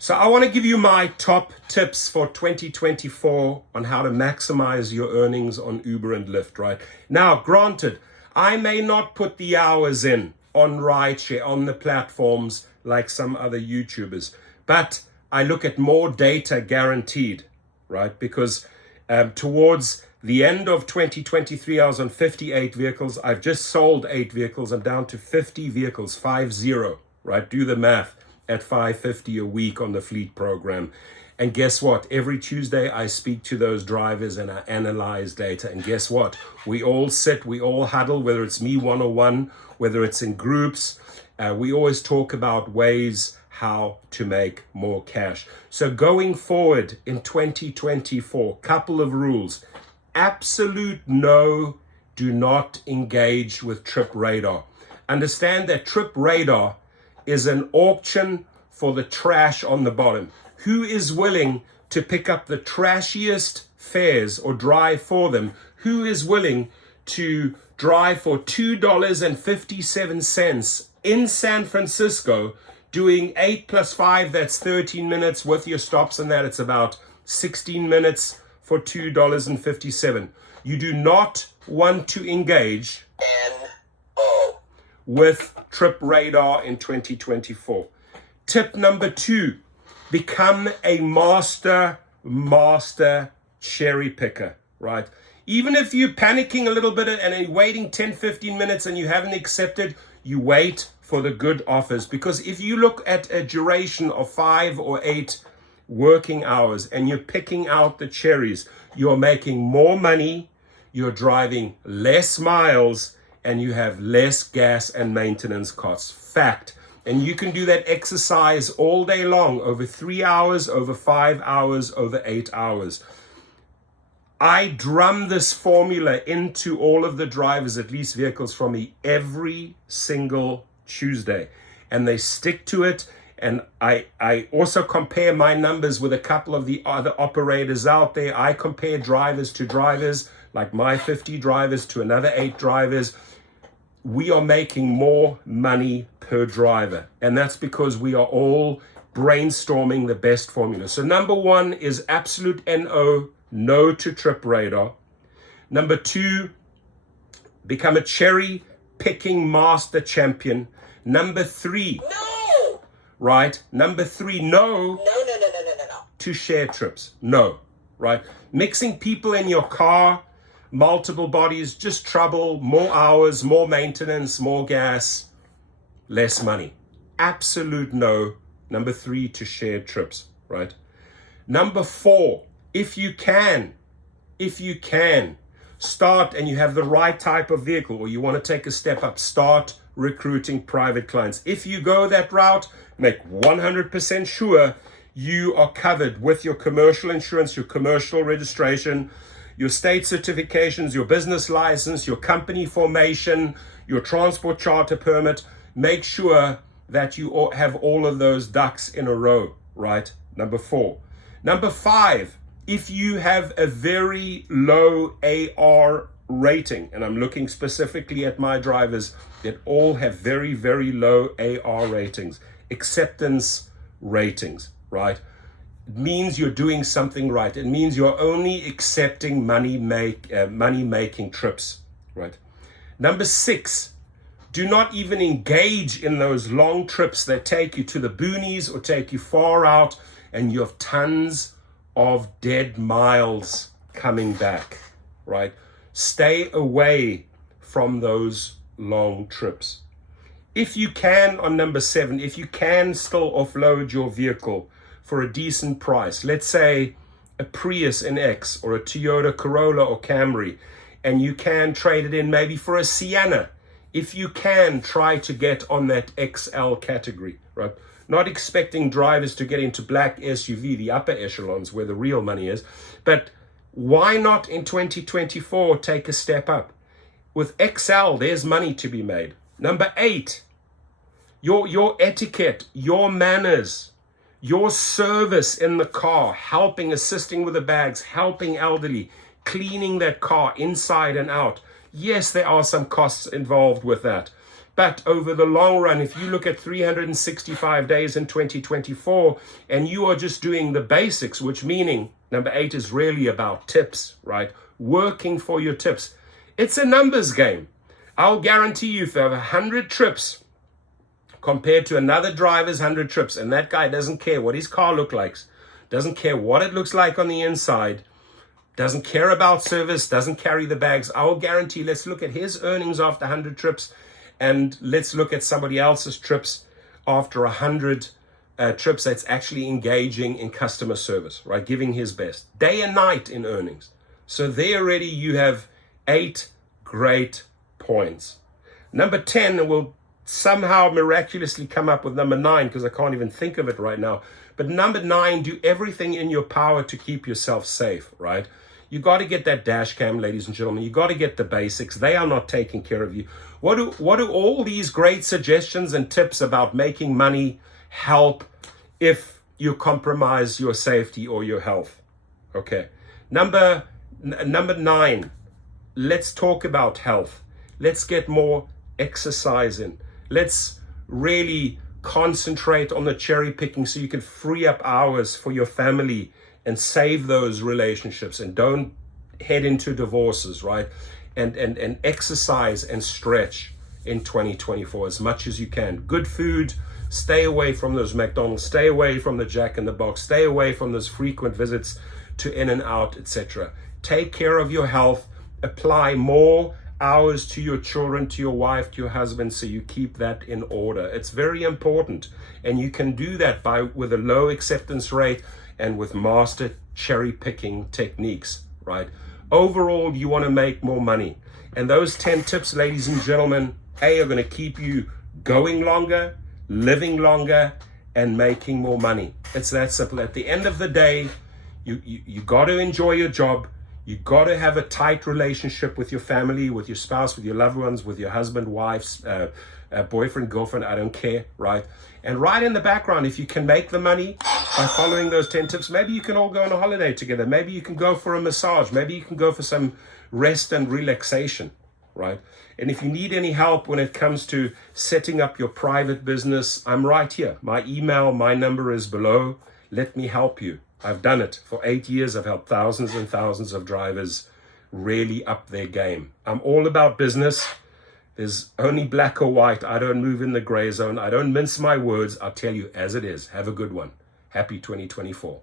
So I want to give you my top tips for 2024 on how to maximize your earnings on Uber and Lyft, right? Now, granted, I may not put the hours in on Rideshare, on the platforms like some other YouTubers, but I look at more data guaranteed, right? Because towards the end of 2023, I was on 58 vehicles. I've just sold 8 vehicles. I'm down to 50 vehicles, 50, right? Do the math. At $550 a week on the fleet program. And guess what? Every Tuesday I speak to those drivers and I analyze data. And guess what? We all sit, we all huddle, whether it's me one-on-one, whether it's in groups. We always talk about ways how to make more cash. So going forward in 2024, couple of rules. Absolute no, do not engage with Trip Radar. Understand that Trip Radar is an auction for the trash on the bottom. Who is willing to pick up the trashiest fares or drive for them? Who is willing to drive for $2.57 in San Francisco, doing 8 plus 5, that's 13 minutes with your stops and that, it's about 16 minutes for $2.57. You do not want to engage with Trip Radar in 2024. Tip number 2, become a master cherry picker, right? Even if you're panicking a little bit and you're waiting 10, 15 minutes and you haven't accepted, you wait for the good offers. Because if you look at a duration of 5 or 8 working hours and you're picking out the cherries, you're making more money, you're driving less miles, and you have less gas and maintenance costs. Fact. And you can do that exercise all day long, over 3 hours, over 5 hours, over 8 hours. I drum this formula into all of the drivers that lease vehicles from me every single Tuesday. And they stick to it. And I also compare my numbers with a couple of the other operators out there. I compare drivers to drivers, like my 50 drivers to another 8 drivers. We are making more money per driver. And that's because we are all brainstorming the best formula. So number 1 is absolute no to Trip Radar. Number 2, become a cherry picking master champion. Number 3, no. Right? Number 3, no to share trips. No, right? Mixing people in your car, multiple bodies, just trouble, more hours, more maintenance, more gas, less money. Absolute no. Number 3 to shared trips, right? Number 4, if you can, start and you have the right type of vehicle or you want to take a step up, start recruiting private clients. If you go that route, make 100% sure you are covered with your commercial insurance, your commercial registration, your state certifications, your business license, your company formation, your transport charter permit. Make sure that you have all of those ducks in a row, right? Number 4. Number 5, if you have a very low AR rating, and I'm looking specifically at my drivers that all have very, very low AR ratings, acceptance ratings, right? It means you're doing something right. It means you're only accepting money-making trips, right? Number 6, do not even engage in those long trips that take you to the boonies or take you far out and you have tons of dead miles coming back, right? Stay away from those long trips. If you can, on number 7, if you can still offload your vehicle for a decent price, let's say a Prius NX or a Toyota Corolla or Camry, and you can trade it in maybe for a Sienna, if you can, try to get on that XL category, right? Not expecting drivers to get into black SUV, the upper echelons where the real money is, but why not in 2024 take a step up? With XL, there's money to be made. Number 8, your etiquette, your manners, your service in the car, helping, assisting with the bags, helping elderly, cleaning that car inside and out. Yes, there are some costs involved with that, But over the long run, if you look at 365 days in 2024, and you are just doing the basics, which meaning number 8 is really about tips, right? Working for your tips. It's a numbers game. I'll guarantee you if you have 100 trips compared to another driver's 100 trips, and that guy doesn't care what his car looks like, doesn't care what it looks like on the inside, doesn't care about service, doesn't carry the bags, I will guarantee, let's look at his earnings after 100 trips, and let's look at somebody else's trips after 100 trips that's actually engaging in customer service, right? Giving his best, day and night in earnings. So there already you have 8 great points. Number 10, we'll somehow miraculously come up with number 9 because I can't even think of it right now. But number 9, do everything in your power to keep yourself safe, right? You got to get that dash cam, ladies and gentlemen. You got to get the basics. They are not taking care of you. What do all these great suggestions and tips about making money help if you compromise your safety or your health? Okay. Number 9, let's talk about health. Let's get more exercise in. Let's really concentrate on the cherry picking so you can free up hours for your family and save those relationships and don't head into divorces, right? And exercise and stretch in 2024 as much as you can. Good food, stay away from those McDonald's, stay away from the Jack in the Box, stay away from those frequent visits to In-N-Out, etc. Take care of your health, apply more hours to your children, to your wife, to your husband, so you keep that in order. It's very important, and you can do that with a low acceptance rate and with master cherry picking techniques, right? Overall, you want to make more money, and those 10 tips, ladies and gentlemen, are going to keep you going longer, living longer, and making more money. It's that simple. At the end of the day, you got to enjoy your job. You got to have a tight relationship with your family, with your spouse, with your loved ones, with your husband, wife, boyfriend, girlfriend, I don't care, right? And right in the background, if you can make the money by following those 10 tips, maybe you can all go on a holiday together. Maybe you can go for a massage. Maybe you can go for some rest and relaxation, right? And if you need any help when it comes to setting up your private business, I'm right here. My email, my number is below. Let me help you. I've done it for 8 years. I've helped thousands and thousands of drivers really up their game. I'm all about business. There's only black or white. I don't move in the gray zone. I don't mince my words. I'll tell you as it is. Have a good one. Happy 2024.